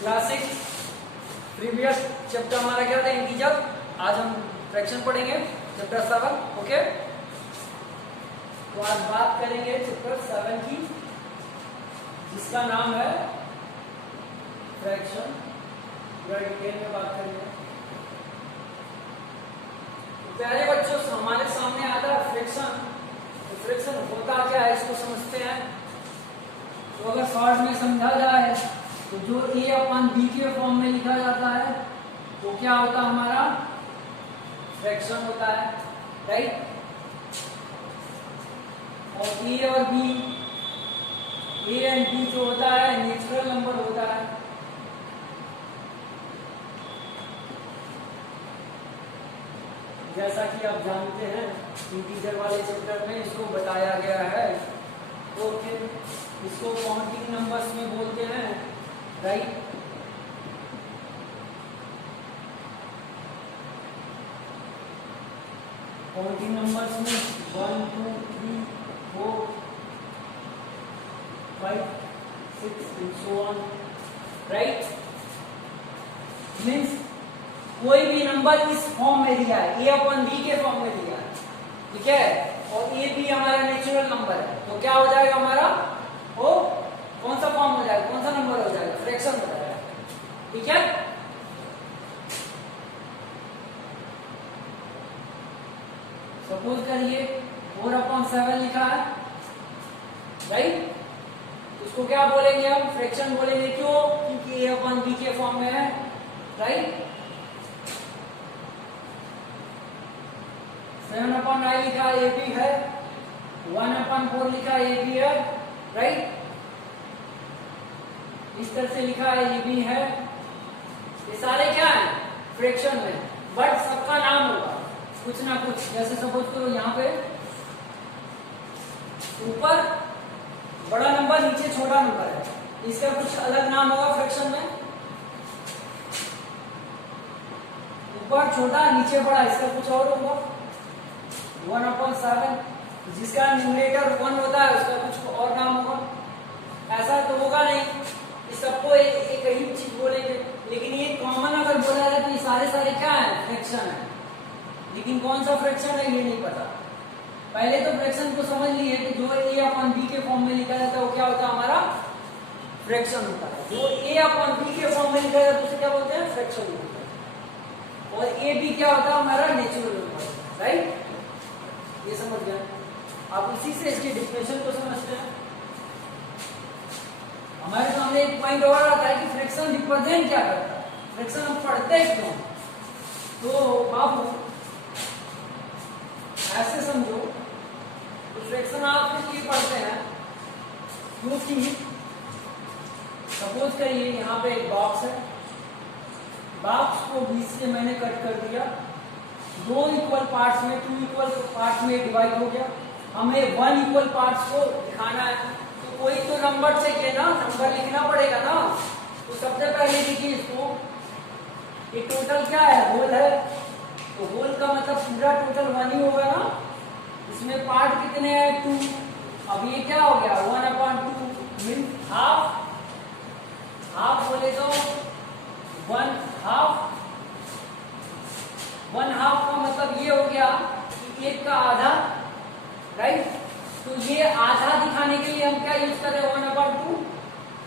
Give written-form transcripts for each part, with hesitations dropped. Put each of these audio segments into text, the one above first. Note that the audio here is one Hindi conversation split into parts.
क्लासिक प्रीवियस चैप्टर हमारा क्या था, इंटीजर। आज हम फ्रैक्शन पढ़ेंगे चैप्टर 7। ओके, तो आज बात करेंगे चैप्टर 7 की, जिसका नाम है फ्रैक्शन। पूरा डिटेल में बात करेंगे। तो प्यारे बच्चों, हमारे सामने आता है फ्रैक्शन। तो फ्रैक्शन होता क्या है इसको समझते हैं। तो अगर शॉर्ट में समझा जाए तो जो a अपन b के फॉर्म में लिखा जाता है वो क्या होता है, हमारा फ्रैक्शन होता है, राइट। और a और b, a एंड b जो होता है नेचुरल नंबर होता है। जैसा कि आप जानते हैं इंटीजर वाले चैप्टर में इसको बताया गया है। तो फिर इसको काउंटिंग नंबर्स में बोलते हैं, राइट। काउंटिंग नंबर्स में 1 2 3 4 5 6 and so on, right. Means कोई भी नंबर इस फॉर्म में दिया है, a अपन b के फॉर्म में दिया है, ठीक है। और a b हमारा नेचुरल नंबर है, तो क्या हो जाएगा हमारा, वो कौन सा फॉर्म हो जाएगा, कौन सा नंबर हो जाएगा, फ्रैक्शन हो जाएगा, ठीक है। सपोज करिए 4/7 लिखा है, राइट। उसको क्या बोलेंगे हम, फ्रैक्शन बोलेंगे। क्यों? क्योंकि a अपन b के फॉर्म में है, राइट। 7/9 लिखा है, a b है। 1/4 लिखा है, a b है, राइट। इस तरह से लिखा है, ये भी है। ये सारे क्या है, फ्रैक्शन में, बट सबका नाम होगा कुछ ना कुछ। जैसे सपोज करो यहाँ पे ऊपर बड़ा नंबर, नीचे छोटा नंबर है, इसका कुछ अलग नाम होगा फ्रैक्शन में। ऊपर छोटा नीचे बड़ा, इसका कुछ और होगा। 1/7 जिसका न्यूमरेटर 1 होता है उसका कुछ और नाम होगा। ऐसा तो होगा नहीं, सबको एक ही चीज बोलेंगे। लेकिन ये कॉमन अगर बोला जाए तो ये सारे क्या है, फ्रैक्शन है। लेकिन कौन सा फ्रैक्शन है ये नहीं पता। पहले तो फ्रैक्शन को समझ लिए कि जो a अपन b के फॉर्म में लिखा जाता है वो क्या होता है, हमारा फ्रैक्शन होता है। जो a अपन b के फॉर्म में लिखा जाता है उसे क्या बोलते हैं, फ्रैक्शन बोलते हैं। और a b क्या होता है, हमारा नेचुरल नंबर, राइट। ये समझ गए आप। इसी से इसकी डिफिनेशन को समझते हैं। हमारे सामने एक पॉइंट और आता है कि फ्रैक्शन रिप्रेजेंट क्या करता है, फ्रैक्शन हम पढ़ते हैं क्यों। तो बाबू ऐसे समझो, तो फ्रैक्शन आप इसलिए पढ़ते हैं क्योंकि सपोज करिए यहाँ पे एक बॉक्स है, बॉक्स को बीच से मैंने कट कर दिया, 2 इक्वल पार्ट्स में, 2 इक्वल पार्ट्स में डिवाइड हो गया। हमें 1 इक्वल पार्ट्स को दिखाना है, कोई तो नंबर चाहिए ना, नंबर लिखना पड़ेगा ना। तो सबसे पहले देखिए इसको, ये टोटल क्या है, होल है। तो होल का मतलब पूरा टोटल 1 ही होगा ना। इसमें पार्ट कितने हैं, 2। अब ये क्या हो गया, 1/2 मीन हाफ। हाफ बोले तो 1/2। 1/2 का मतलब ये हो गया कि 1 का आधा, राइट। तो ये आधा दिखाने के लिए हम क्या यूज कर रहे हैं, 1/2।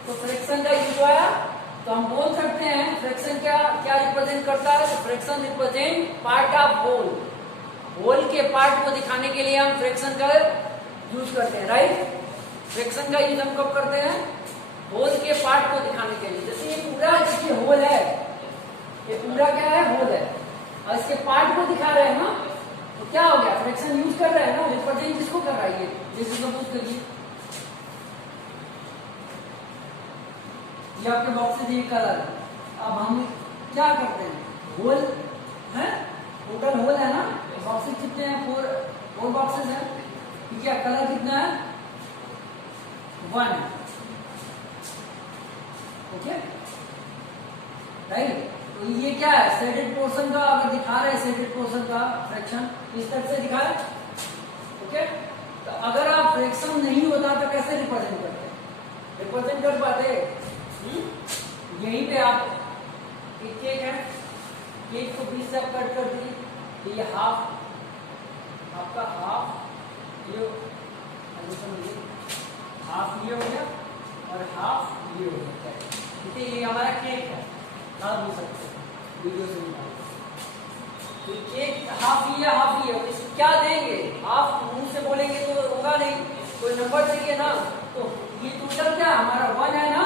तो फ्रैक्शन का यूज आया, तो हम बोल सकते हैं फ्रैक्शन क्या क्या रिप्रेजेंट करता है। तो fraction represent part of whole. Whole के पार्ट को दिखाने के लिए हम फ्रैक्शन का यूज करते हैं, राइट। फ्रैक्शन का यूज हम कब करते हैं, होल के पार्ट को दिखाने के लिए। जैसे ये पूरा देखिए होल है, ये पूरा क्या है, होल है, और इसके पार्ट को दिखा रहे हैं ना, तो क्या हो गया, फ्रैक्शन यूज कर रहे हैं ना। रिप्रेजेंट किसको कर रहा है ये, जैसे सपोज करिए ये आपके बॉक्स से कलर है। अब हम क्या करते हैं, होल है, टोटल होल है ना। बॉक्सेस कितने हैं, 4 बॉक्सेस हैं, ठीक है। कलर कितना है, 1, ओके, राइट। तो ये क्या है, शेडेड पोर्शन का अगर दिखा रहे हैं, शेडेड पोर्शन का फ्रैक्शन इस तरह से दिखा है, ओके। तो अगर आप फ्रैक्शन नहीं होता तो कैसे रिप्रेजेंट करते, रिप्रेजेंट कर पाते। यहीं पे आप एक केक है, केक को 20 से आप कट कर दिए, तो ये हाफ आपका हाफ ये हाफ ये हो गया और हाफ ये हो गया। ठीक है, ये हमारा केक है, ना बोल सकते वीडियो से निकाल। तो केक हाफ ही है, हाफ ही है, इसको क्या देंगे? हाफ मुंह से बोलेंगे तो होगा नहीं, कोई नंबर चाहिए ना। तो ये टोटल क्या हमारा 1 है ना,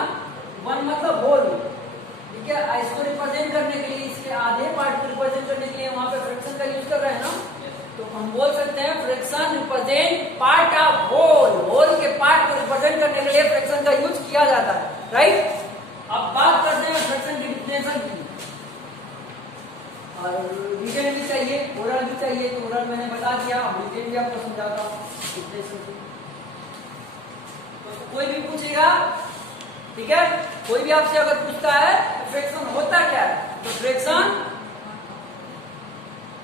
1 मतलब होल। ठीक है, इसको रिप्रेजेंट करने के लिए, इसके आधे पार्ट को रिप्रेजेंट करने के लिए वहां पे फ्रैक्शन का यूज कर रहे हैं ना, तो हम बोल सकते हैं fraction represent part of whole. Whole के पार्ट को रिप्रेजेंट करने के लिए फ्रैक्शन का यूज किया जाता है, राइट। अब बात करते हैं फ्रैक्शन की डिफिनेशन की। और रिटन भी चाहिए, ओरल भी चाहिए, तो ओरल मैंने बता दिया, रिटन भी आपको समझाता हूँ। तो कोई भी पूछेगा, ठीक है, कोई भी आपसे अगर पूछता है फ्रैक्शन होता क्या है, तो फ्रैक्शन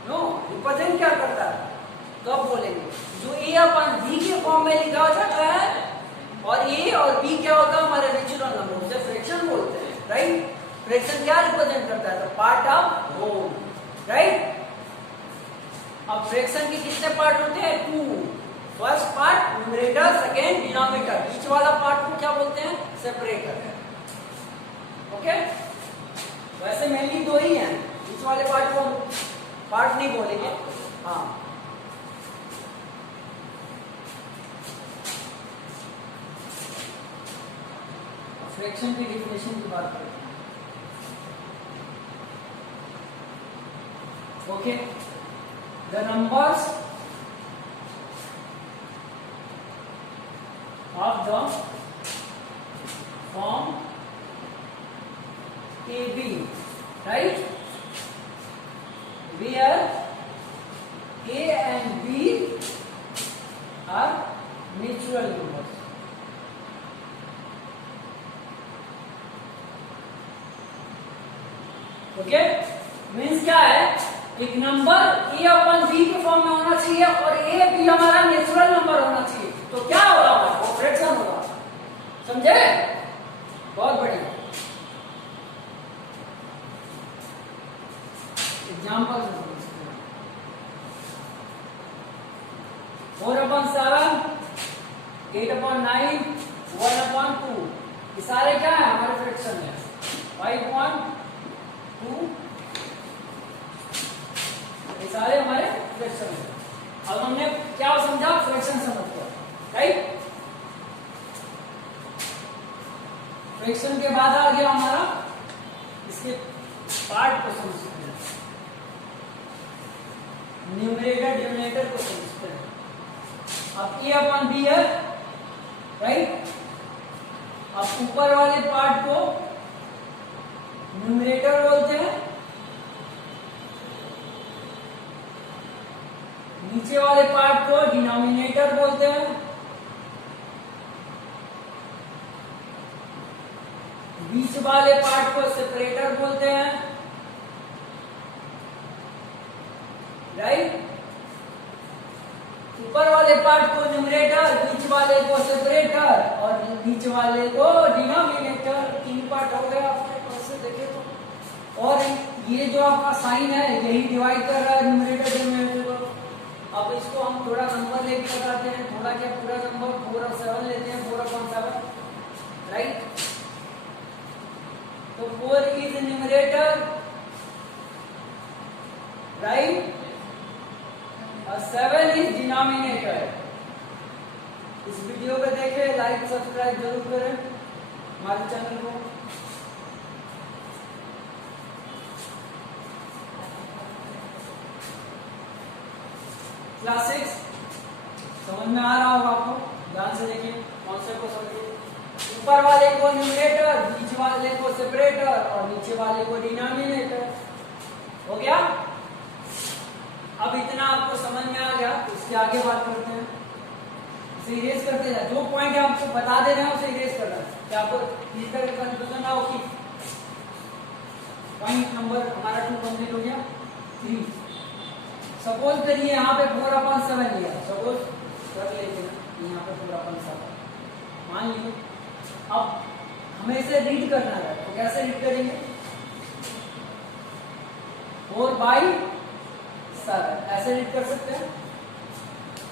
नो रिप्रेजेंट क्या करता है, तो अब बोलेंगे जो ए अपन बी के फॉर्म में लिखा जाता है, और ए और बी क्या होता है हमारे नेचुरल नंबर, उसे फ्रैक्शन बोलते हैं, राइट। फ्रैक्शन क्या रिप्रेजेंट करता है, तो पार्ट ऑफ होल, राइट। अब फ्रैक्शन के कितने पार्ट होते हैं? 2। First part numerator, second denominator, बीच वाला पार्ट को क्या बोलते हैं? सेपरेटर। ओके, वैसे मेनली 2 ही हैं, बीच वाले पार्ट को पार्ट नहीं बोलेंगे। हाँ, फ्रैक्शन की डेफिनेशन की बात करते हैं। Okay, the numbers of the form AB, right, where A and B are natural numbers. Okay, means क्या है, एक नंबर A अपन B के फॉर्म में होना चाहिए और A B हमारा नेचुरल नंबर होना चाहिए, तो क्या होगा? वो फ्रैक्शन होगा। समझे? बहुत बढ़िया। एग्जाम्पल 4/7, 8/9, 1/2, ये सारे क्या है? हमारे फ्रैक्शन है। 5/2, ये सारे हमारे फ्रैक्शन है। अब हमने क्या समझा? फ्रैक्शन समझ गया, राइट। फ्रैक्शन के बाद आ गया हमारा इसके पार्ट को समझते हैं, न्यूमरेटर डिनोमिनेटर को समझते हैं। अब A/B है, राइट। अब ऊपर वाले पार्ट को न्यूमरेटर बोलते हैं, नीचे वाले पार्ट को डिनोमिनेटर बोलते हैं, बीच वाले पार्ट को सेपरेटर बोलते हैं, राइट। ऊपर वाले पार्ट को न्यूमरेटर, बीच वाले को सेपरेटर और बीच वाले को डिनोमिनेटर। 3 पार्ट हो गया आपके पास से देखे तो। और ये जो आपका साइन है यही डिवाइड कर रहा है न्यूमरेटर डिनोमिनेटर को। अब इसको हम थोड़ा नंबर लेके बताते हैं, थोड़ा क्या पूरा नंबर 4 और 7 लेते हैं, 4/7, राइट। तो 4 is numerator, right, और 7 is denominator। इस वीडियो को देखें, लाइक सब्सक्राइब जरूर करें हमारे चैनल को। क्लास 6 समझ में आ रहा होगा आपको, ध्यान से देखिए, कॉन्सेप्ट को समझिए। ऊपर वाले को न्यूमरेटर, बीच वाले को सेपरेटर और नीचे वाले को डिनोमिनेटर। हो गया? अब इतना आपको समझ में आ गया, इसके आगे बात करते हैं। इसे इरेज करते हैं, जो पॉइंट आपको बता दे रहे हैं उसे इरेज करना है, क्या आपको इस तरह कंफ्यूजन ना हो कि पॉइंट नंबर हमारा 2 कंप्लीट हो गया। 3 सपोज करिए यहाँ पे 4/7 लिया, सपोज कर लेते हैं यहाँ पे 4/7 मान लीजिए। अब हमें इसे रीड करना है, तो कैसे रीड करेंगे? 4/7 ऐसे रीड कर सकते हैं।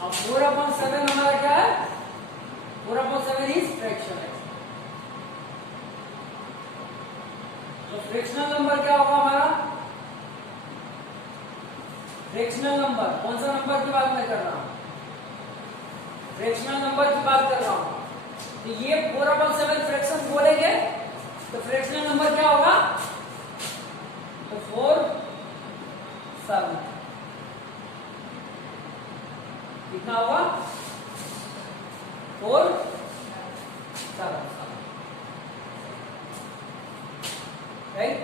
अब 4/7 हमारा क्या है? 4/7 इज फ्रैक्शन है। तो फ्रैक्शनल नंबर क्या होगा हमारा? फ्रैक्शनल नंबर कौन सा नंबर की बात मैं कर रहा हूं? फ्रैक्शनल नंबर की बात कर रहा हूं। तो ये 4/7 फ्रैक्शन बोलेंगे तो फ्रैक्शनल नंबर क्या होगा? तो 4/7 कितना होगा? 4/7 राइट।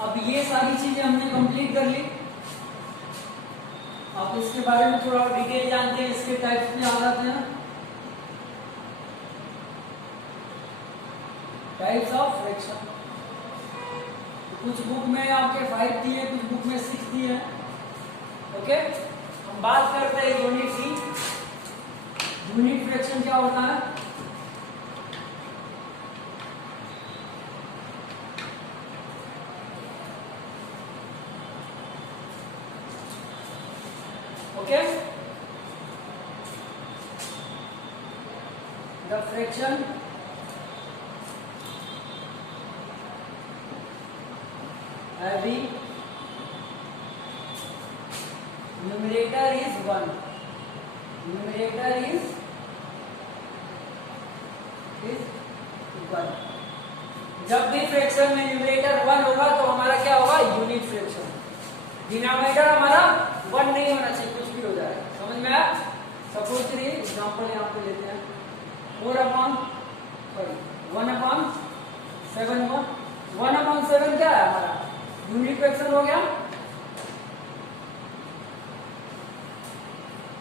अब ये सारी चीजें हमने कंप्लीट कर ली। आप इसके बारे में थोड़ा डिटेल जानते हैं, इसके टाइप्स में आ जाते हैं। टाइप्स ऑफ फ्रैक्शन कुछ बुक में आपके 5 दिए, कुछ बुक में 6 दिए। ओके, हम बात करते हैं यूनिट की। यूनिट फ्रैक्शन क्या होता है? Okay, the fraction every numerator is 1. Numerator is 1. जब भी फ्रैक्शन में न्यूमरेटर 1 होगा तो हमारा क्या होगा? Unit fraction. डिनोमिनेटर हमारा 1 नहीं होना चाहिए, कुछ भी हो जाए। समझ में आया? सपोज करिए एग्जांपल यहाँ पे लेते हैं। 1/7 क्या है हमारा? यूनिट फ्रैक्शन हो गया।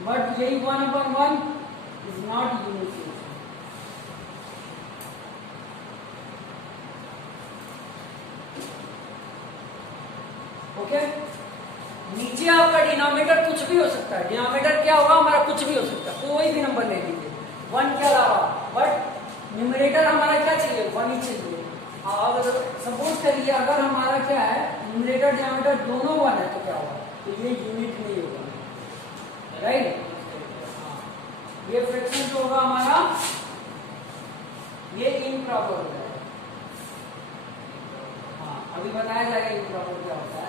बट यही 1/1 is not unit fraction. Okay, नीचे आपका डिनोमिनेटर कुछ भी हो सकता है। डिनोमिनेटर क्या होगा हमारा? कुछ भी हो सकता है, कोई भी नंबर ले लीजिए 1 के अलावा। बट न्यूमरेटर हमारा क्या चाहिए? 1 ही चाहिए। अब सपोज करिए अगर हमारा क्या है, न्यूमरेटर डिनोमिनेटर दोनों 1 है तो क्या होगा? तो ये यूनिट नहीं होगा, राइट। ये फ्रैक्शन जो होगा हमारा, ये इम्प्रॉपर हो जाएगा। हाँ, अभी बताया जाएगा इम्प्रॉपर क्या होता है।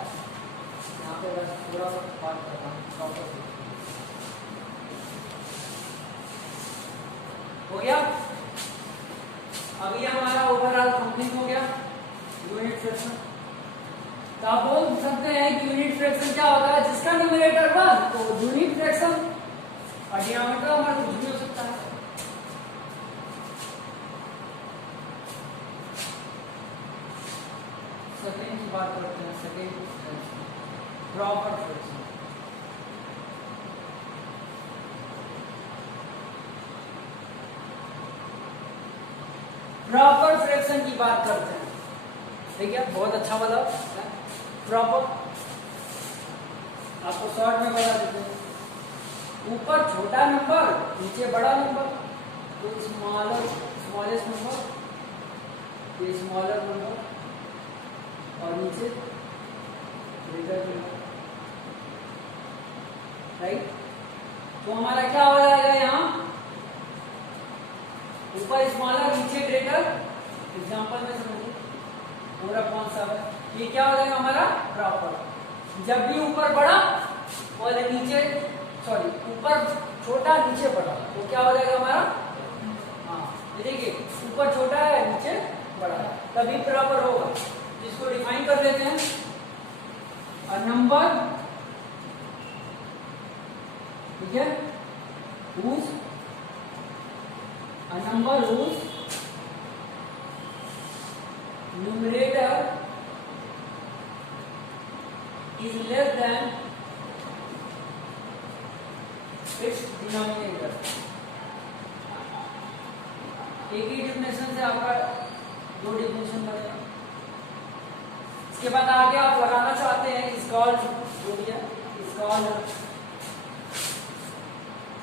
यहाँ पे बस थोड़ा सा बात करता हूँ। प्रॉपर हो गया। अभी हमारा ओवरऑल कंप्लीट हो गया यूनिट फ्रैक्शन। तो आप बोल सकते हैं कि यूनिट फ्रैक्शन क्या होता है? जिसका न्यूमरेटर 1 तो यूनिट फ्रैक्शन, और डिनोमिनेटर हमारा कुछ भी हो सकता है। सेकंड की बात करते हैं। Second proper fraction. Proper fraction की बात करते हैं, ठीक है। बहुत अच्छा बोला। प्रॉपर आपको शॉर्ट में बता देते हैं। ऊपर छोटा नंबर, नीचे बड़ा नंबर, तो स्मॉलेस्ट नंबर, ये स्मॉलर नंबर, और नीचे ग्रेटर नंबर, राइट। तो हमारा क्या हो जाएगा? यहाँ ऊपर स्मॉलर, नीचे ग्रेटर। एग्जांपल में समझिए 4/7, ये क्या हो जाएगा हमारा? प्रॉपर। जब भी ऊपर बड़ा और नीचे, सॉरी, ऊपर छोटा नीचे बड़ा, तो क्या हो जाएगा हमारा? हाँ, ये देखिए ऊपर छोटा है नीचे बड़ा है, तभी प्रॉपर होगा। इसको डिफाइन कर लेते हैं। अ नंबर, ठीक है, whose a number whose numerator is less than its denominator, एक ही डिफिनेशन से आपका दो डिफिनेशन बनेगा। इसके बाद आगे आप लगाना चाहते हैं इसका और जो भी है इसका और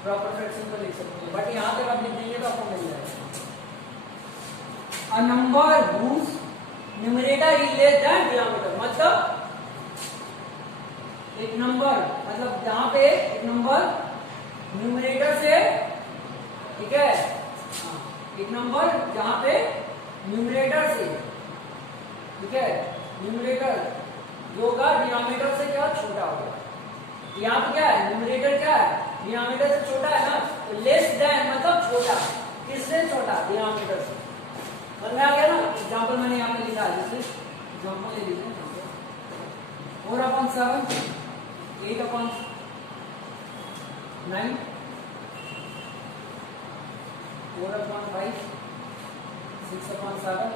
प्रॉपर फ्रैक्शन को लिख सकते हैं, बट यहाँ तक आप लिख देंगे तो आपको मिल जाएगा। A number whose numerator is less than diameter, मतलब एक नंबर, मतलब जहां पे एक नंबर न्यूमरेटर से, ठीक है, एक नंबर जहां पे न्यूमरेटर से, ठीक है, न्यूमरेटर जो होगा डिनोमिनेटर से क्या छोटा होगा। यहाँ पे क्या है, न्यूमरेटर क्या है, डिनोमिनेटर से छोटा है ना, तो लेस देन मतलब छोटा, किससे छोटा, डिनोमिनेटर से। समझ में आ गया ना। एग्जाम्पल मैंने यहाँ पे लिखा है, जैसे एग्जाम्पल ले लीजिए 4/7, 8/9, 4/5, 6/7,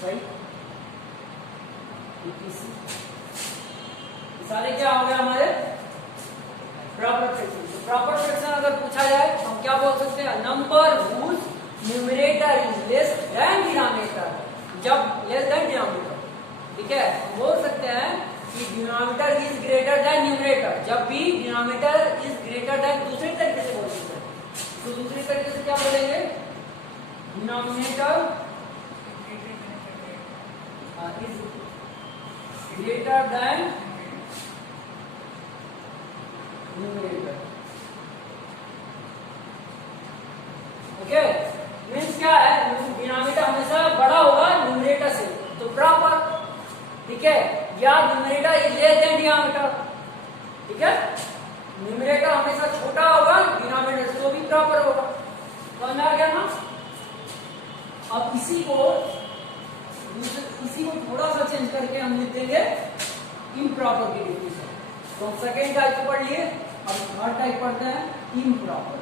सही, सारे क्या हो गया हमारे प्रॉपर फ्रैक्शन। प्रॉपर फ्रैक्शन अगर पूछा जाए तो हम क्या बोल सकते हैं, number whose numerator is less than denominator, जब लेस देन डिनोमिनेटर, ठीक है, बोल सकते हैं कि denominator is greater than numerator, जब भी डिनोमिनेटर इज ग्रेटर देन, दूसरे तरीके से बोल सकते हैं। तो दूसरे तरीके से क्या बोलेंगे, denominator is greater than numerator. Okay, means क्या है, डिनोमिनेटर हमेशा बड़ा होगा न्यूमरेटर से, तो प्रॉपर, ठीक है, या numerator is less than denominator, ठीक है, न्यूमरेटर हमेशा छोटा होगा डिनोमिनेटर से, तो भी प्रॉपर होगा। समझ में आ गया ना। अब इसी को थोड़ा सा चेंज करके हम लिख देंगे इम्प्रॉपर की डिफिनेशन। तो हम सेकेंड टाइप को पढ़ लिए, अब थर्ड टाइप पढ़ते हैं इम्प्रॉपर।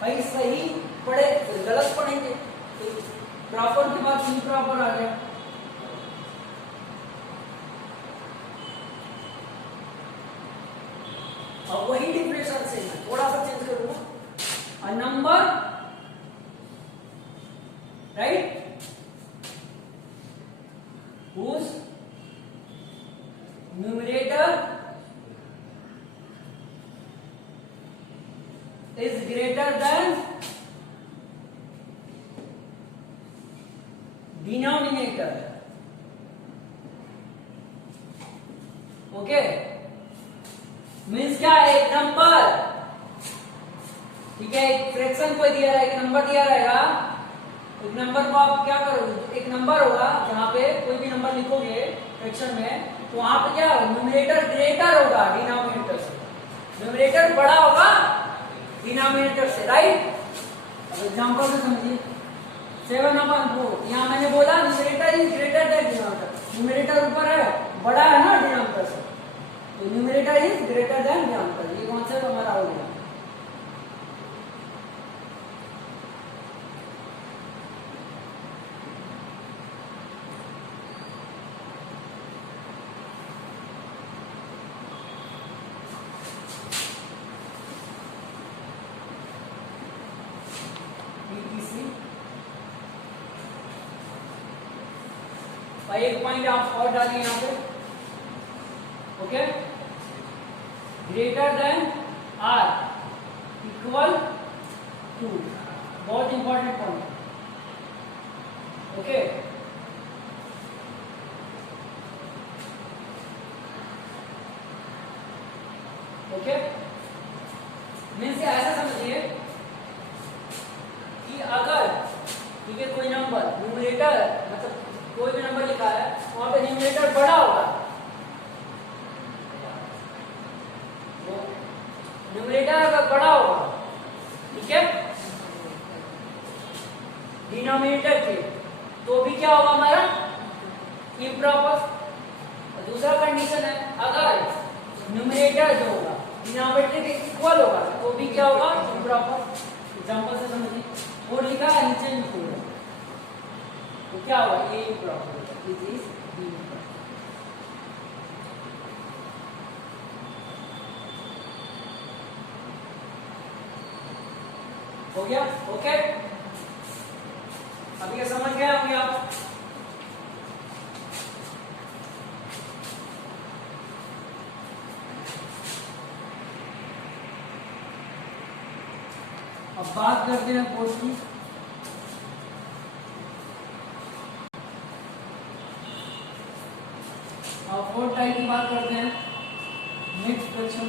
भाई सही पढ़े फिर गलत पढ़ेंगे, तो प्रॉपर के बाद इम्प्रॉपर आ गया। अब वही डिफिनेशन से मैं थोड़ा सा चेंज करूंगा, a number, right, whose numerator is greater than denominator, okay, means क्या है, एक नंबर, ठीक है, एक फ्रैक्शन कोई दिया रहेगा, एक नंबर दिया रहेगा, एक नंबर को आप क्या करोगे, एक नंबर होगा जहां पे कोई भी नंबर लिखोगे फ्रैक्शन में, तो वहां पे क्या होगा, न्यूमरेटर ग्रेटर होगा डिनोमिनेटर से, न्यूमरेटर बड़ा होगा डिनोमिनेटर से, राइट। अब एग्जांपल से समझिए, 7/4, यहाँ मैंने बोला numerator is greater than denominator, numerator ऊपर है, बड़ा है ना डिनोमिनेटर से, तो numerator is greater than denominator, ये कॉन्सेप्ट हमारा हो गया। एक पॉइंट आप और डालिए यहाँ पे, okay, greater than or equal to, बहुत important point, okay, okay, means ऐसा समझिए कि अगर, ठीक है, कोई नंबर न्यूमरेटर, मतलब कोई भी नंबर लिखा है वहां पे न्यूमरेटर बड़ा होगा, न्यूमरेटर अगर बड़ा होगा, ठीक है, डिनोमिनेटर के, तो भी क्या होगा हमारा इम्प्रॉपर। दूसरा कंडीशन है, अगर न्यूमरेटर जो होगा डिनोमिनेटर के इक्वल होगा, तो भी क्या होगा, इम्प्रॉपर। एग्जांपल से समझिए, और लिखा है नीचे लिखो, तो क्या होगा, A improper, this is B improper. हो गया? ओके, अभी ये समझ गए होंगे आप। अब बात करते हैं कोर्स की। अब 4 टाइप की बात करते हैं, मिक्स फ्रैक्शन।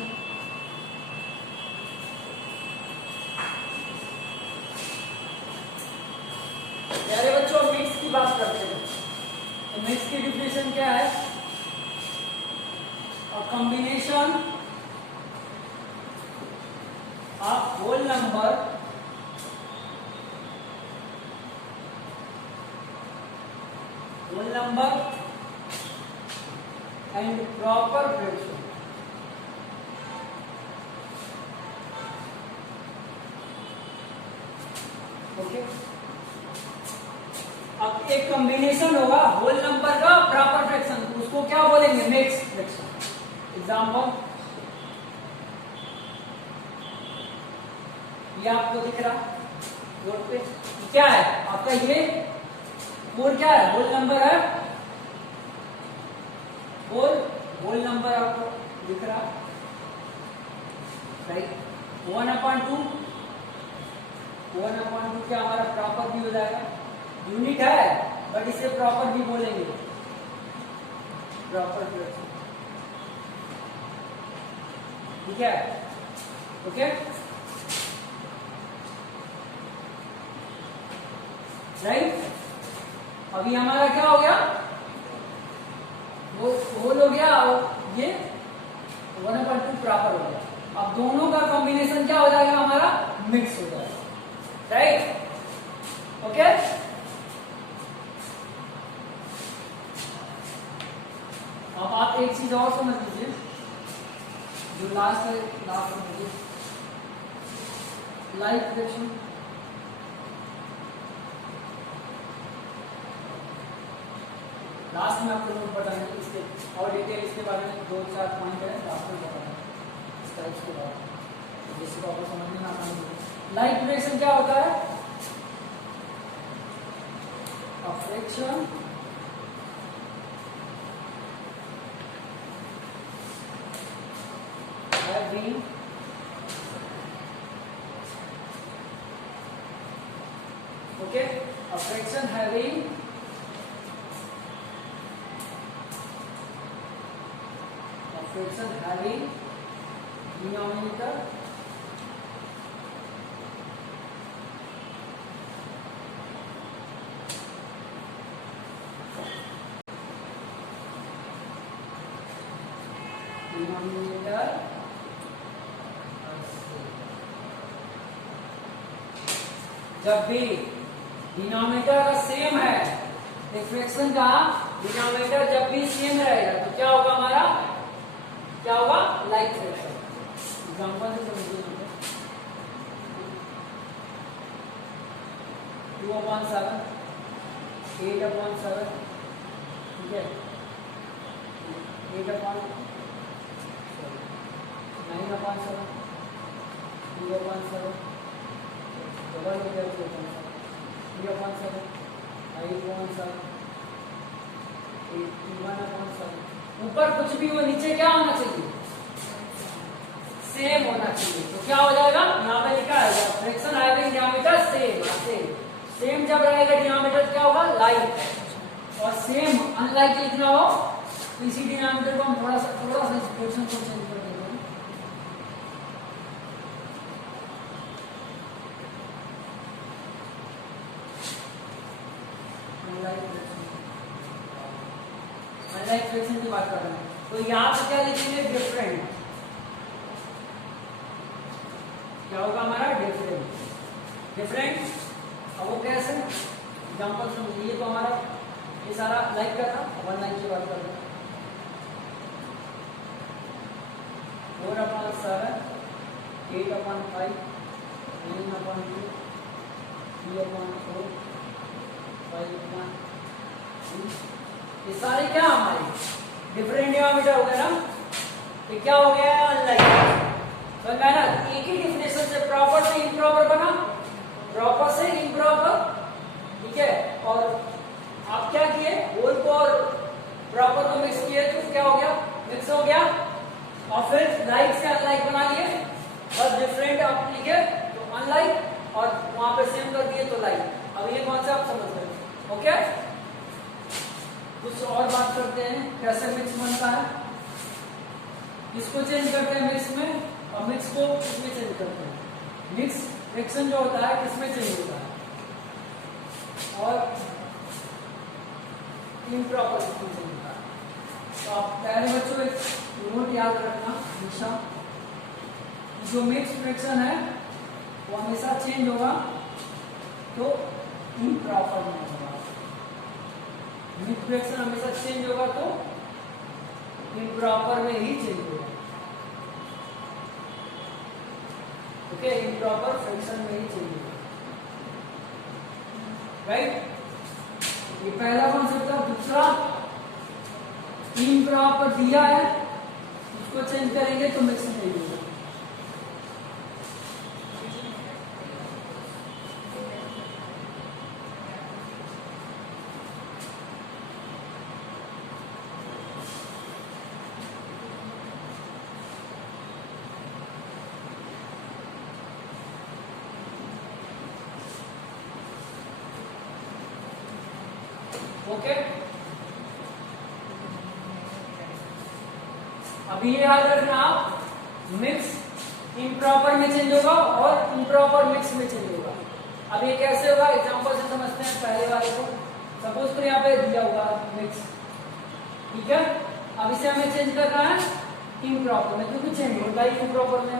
प्यारे बच्चों, मिक्स की बात करते हैं तो मिक्स की डिफिनेशन क्या है? A combination of whole number and proper fraction। Okay, अब एक कॉम्बिनेशन होगा होल नंबर का प्रॉपर फ्रैक्शन, उसको क्या बोलेंगे? Mix fraction. एग्जांपल ये आपको दिख रहा बोर्ड पे, क्या है आपका? ये 4 क्या है? होल नंबर है, और होल नंबर आपको दिख रहा, राइट? 1/2 क्या हमारा प्रॉपर भी हो जाएगा, यूनिट है बट इसे प्रॉपर भी बोलेंगे, प्रॉपर फ्रैक्शन। ठीक है? Okay, right? अभी हमारा क्या हो गया? वो होल हो गया, ये 1/2 प्रॉपर हो गया। अब दोनों का कॉम्बिनेशन क्या हो जाएगा? हमारा मिक्स हो जाएगा, राइट? ओके, अब आप एक चीज और समझ लीजिए, जो लास्ट में लाइक फ्रैक्शन। लास्ट में आपको नोट बताएंगे इसके और डिटेल, इसके बारे में 2-4 पॉइंट है लास्ट में बताएंगे इस टाइप के बारे में, जिसको आपको समझने में आसानी होगी। लाइक फ्रैक्शन क्या होता है? A fraction having okay, a fraction having denominator जब भी डिनोमिनेटर सेम है, फ्रैक्शन का डिनोमिनेटर जब भी सेम रहेगा तो क्या होगा? हमारा क्या होगा? Like fraction. एग्जांपल से समझिए, 2/7, 8/7, ठीक है, 9/7, 2/7, डबल हो गया 3/7, 5/7, 81/7। ऊपर कुछ भी हो, नीचे क्या होना चाहिए? सेम होना चाहिए। तो क्या हो जाएगा? यहाँ पे लिखा है fraction having denominator same. Same जब रहेगा डिनोमिनेटर क्या होगा? लाइक। और सेम अनलाइक लिखना हो तो इसी डिनोमिनेटर को हम थोड़ा सा फ्रैक्शन को चेंज कर देंगे। अनलाइक फ्रैक्शन की बात कर रहे हैं, तो यहाँ पे क्या लिखेंगे? डिफरेंट। क्या होगा हमारा? डिफरेंट। अब वो कैसे? एग्जांपल समझिए, ये तो हमारा ये सारा लाइक का था, 1 लाइक की बात कर रहे हैं। 4/7, 8/5, 9/2, 3/4, 5/3। ये सारे क्या हमारे डिफरेंट डिनोमिनेटर हो गए ना, ये क्या हो गया? अनलाइक। समझ में आया ना? एक ही डिफिनेशन से प्रॉपर से इम्प्रॉपर बना, और फिर लाइक से अनलाइक बना लिए, बस डिफरेंट आप लिखे तो अनलाइक और वहां पे सेम कर दिए तो लाइक। अब ये कौन सा आप समझ गए? ओके, कुछ और बात करते हैं कैसे मिक्स बनता है। इसको चेंज करते हैं मिक्स में, और मिक्स को इसमें चेंज करते हैं। मिक्स फ्रैक्शन जो होता है किसमें चेंज होता है और इम्प्रॉपर चेंज होता है। तो आप पहले बच्चों एक नोट याद रखना हमेशा, जो मिक्स फ्रैक्शन है वो हमेशा चेंज होगा तो इम्प्रॉपर में होगा। मिक्स फ्रैक्शन हमेशा चेंज होगा तो इम्प्रॉपर में ही चेंज होगा। ओके, इम्प्रॉपर फ्रैक्शन में ही चेंज होगा, राइट। ये पहला कॉन्सेप्ट था। दूसरा, इम्प्रॉपर दिया है उसको चेंज करेंगे तो मिक्स नहीं होगा। ओके, अभी ये याद रखना आप, मिक्स इम्प्रॉपर में चेंज होगा और इम्प्रॉपर मिक्स में चेंज होगा। अब ये कैसे होगा एग्जांपल से समझते हैं पहले वाले को। सपोज तो यहाँ पे दिया होगा मिक्स, ठीक है। अब इसे हमें चेंज करना है इम्प्रॉपर में, क्योंकि चेंज होता है इम्प्रॉपर में।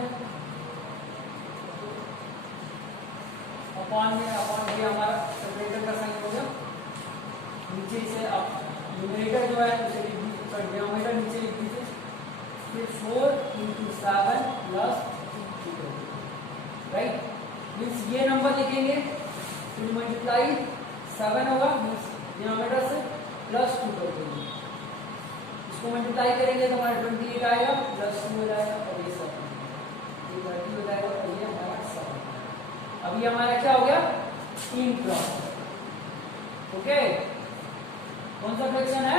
अपॉन ये हमारा सेपरेटर का साइन हो गया, नीचे से अब न्यूमरेटर जो है उसे डिनोमिनेटर नीचे लिख दीजिए, फिर 4 × 7 प्लस 2, राइट। मीन्स ये नंबर लिखेंगे फिर मल्टीप्लाई 7 होगा, मीन्स डिनोमिनेटर से प्लस 2 कर देंगे। इसको मल्टीप्लाई करेंगे तो हमारा 28 आएगा, प्लस 2 हो जाएगा और ये 7 ये 30 हो जाएगा और ये हमारा 7। अभी हमारा क्या हो गया इम्प्रॉपर। ओके, कौन सा फ्रैक्शन है?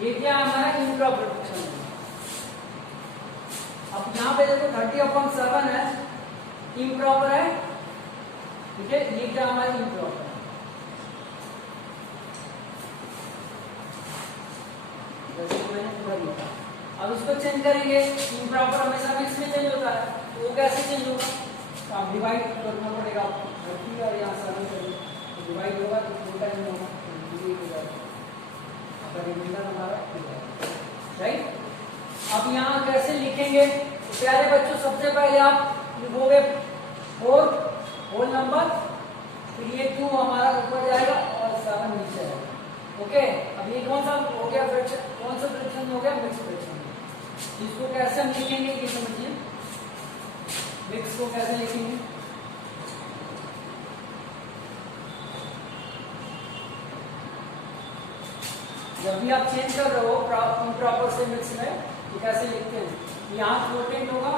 ये क्या हमारा इम्प्रॉपर फ्रैक्शन है। अब यहाँ पे देखो 30/7 है, इम्प्रॉपर है, ठीक है। ये क्या हमारा इम्प्रॉपर है। मैंने पूरा लिखा। अब इसको चेंज करेंगे, इम्प्रॉपर हमेशा मिक्स में चेंज होता है, तो वो कैसे चेंज होगा? तो आप डिवाइड करना पड़ेगा आपको, 30 और यहाँ 7 करेंगे तो डिवाइड होगा तो छोटा नहीं होगा, आपका रिमाइंडर हमारा राइट। अब यहाँ कैसे लिखेंगे? तो प्यारे बच्चों सबसे पहले आप लिखोगे 4 होल नंबर, फिर ये 2 हमारा ऊपर जाएगा और 7 नीचे आएगा। ओके, अब ये कौन सा हो गया फ्रैक्शन? कौन सा फ्रैक्शन हो गया? Mix fraction. इसको कैसे हम लिखेंगे ये समझिए, मिक्स को कैसे लिखेंगे? जब भी आप चेंज कर रहे हो इम्प्रॉपर से मिक्स में तो कैसे लिखते हैं? यहाँ फ्लोटेंट होगा,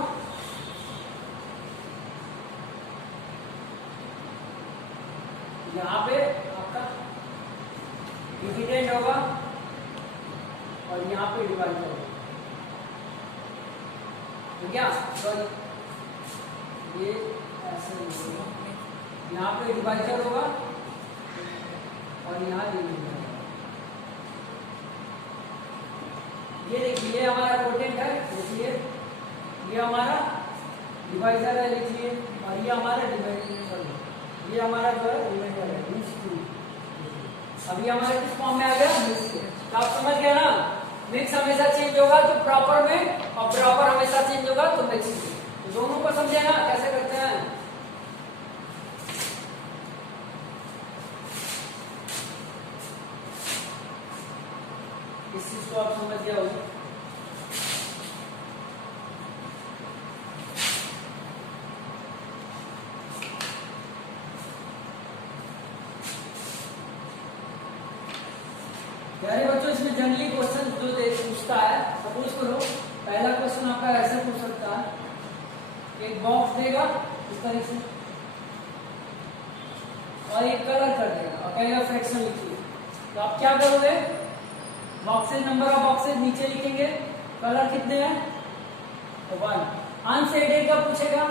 यहाँ पे आपका डिविडेंड होगा और यहाँ पे डिवाइडर होगा, ठीक है। सॉरी, ये ऐसे होगा, यहाँ पे डिवाइडर होगा और यहाँ डिविडेंड होगा। ये देखिए ये हमारा कोटेंट है, देखिए ये हमारा डिवाइजर है, देखिए, और ये हमारा डिवाइडर, ये हमारा जो है डिवाइडर है, मींस 2। अभी हमारा किस फॉर्म में आ गया? मिक्स। तो आप समझ गए ना, मिक्स हमेशा चेंज होगा तो प्रॉपर में, और प्रॉपर हमेशा चेंज होगा तो मिक्स में। तो दोनों को समझे ना कैसे करते हैं? इस चीज को आप समझ गया होगा। प्यारे बच्चों इसमें जनरली क्वेश्चन जो पूछता है, सपोज करो पहला क्वेश्चन आपका ऐसे पूछ सकता है, एक बॉक्स देगा इस तरह से और एक कलर कर देगा और कहेगा फ्रैक्शन लिखिए। तो आप क्या करोगे? बॉक्सेज, नंबर ऑफ बॉक्सेज नीचे लिखेंगे। कलर कितने हैं? तो 1। अनशेडेड का पूछेगा,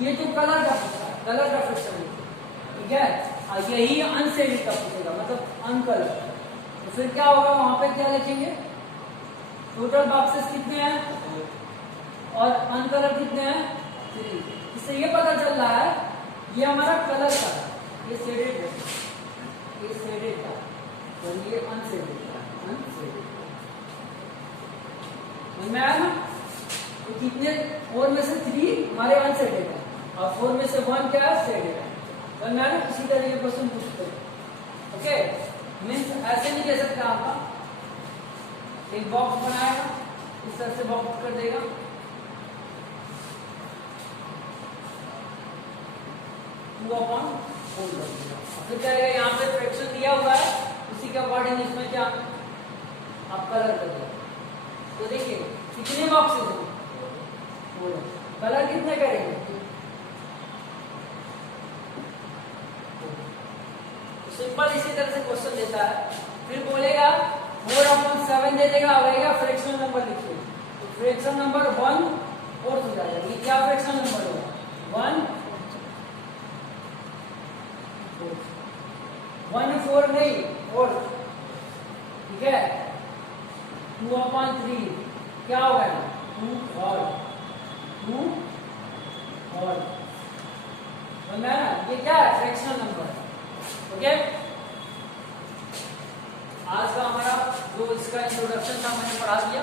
ये तो कलर का पूछा है, कलर का फ्रैक्शन लिखिए, ठीक है। और यही अनशेडेड का पूछेगा, मतलब अनकलर। तो फिर क्या होगा, वहां पे क्या लिखेंगे? टोटल बॉक्सेस कितने हैं और अनकलर कितने हैं? 3। इससे ये पता चल रहा है ये हमारा कलर का है, ये शेडेड है, ये शेडेड का और ये अनशेडेड का, अनशेडेड। में आया ना? तो कितने 4 में से 3 हमारे अनशेडेड है और 4 में से 1 क्या है? शेडेड है। तो मैं ना इसी तरह के क्वेश्चन पूछते हैं, ओके। मीन्स ऐसे नहीं दे सकता आपका, एक बॉक्स बनाएगा, इस तरह से बॉक्स कर देगा, फिर करेगा यहाँ पे फ्रैक्शन दिया हुआ है, उसी के अकॉर्डिंग इसमें क्या आप कलर कर दो। तो देखिए कितने बॉक्सेस हैं, कलर कितने करेंगे? तो सिंपल इसी तरह से क्वेश्चन देता है। फिर बोलेगा 4/7 दे देगा, आएगा फ्रैक्शन नंबर लिखिए। तो फ्रैक्शन नंबर 1/4 हो जाएगा। ये क्या फ्रैक्शन नंबर होगा? 1/4 नहीं 4, ठीक है। 2/3 क्या होगा? 2/3 ना, ये क्या है? Fractional number, okay. आज का हमारा जो इसका इंट्रोडक्शन था मैंने पढ़ा दिया।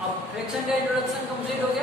अब फ्रैक्शन का इंट्रोडक्शन कंप्लीट हो गया।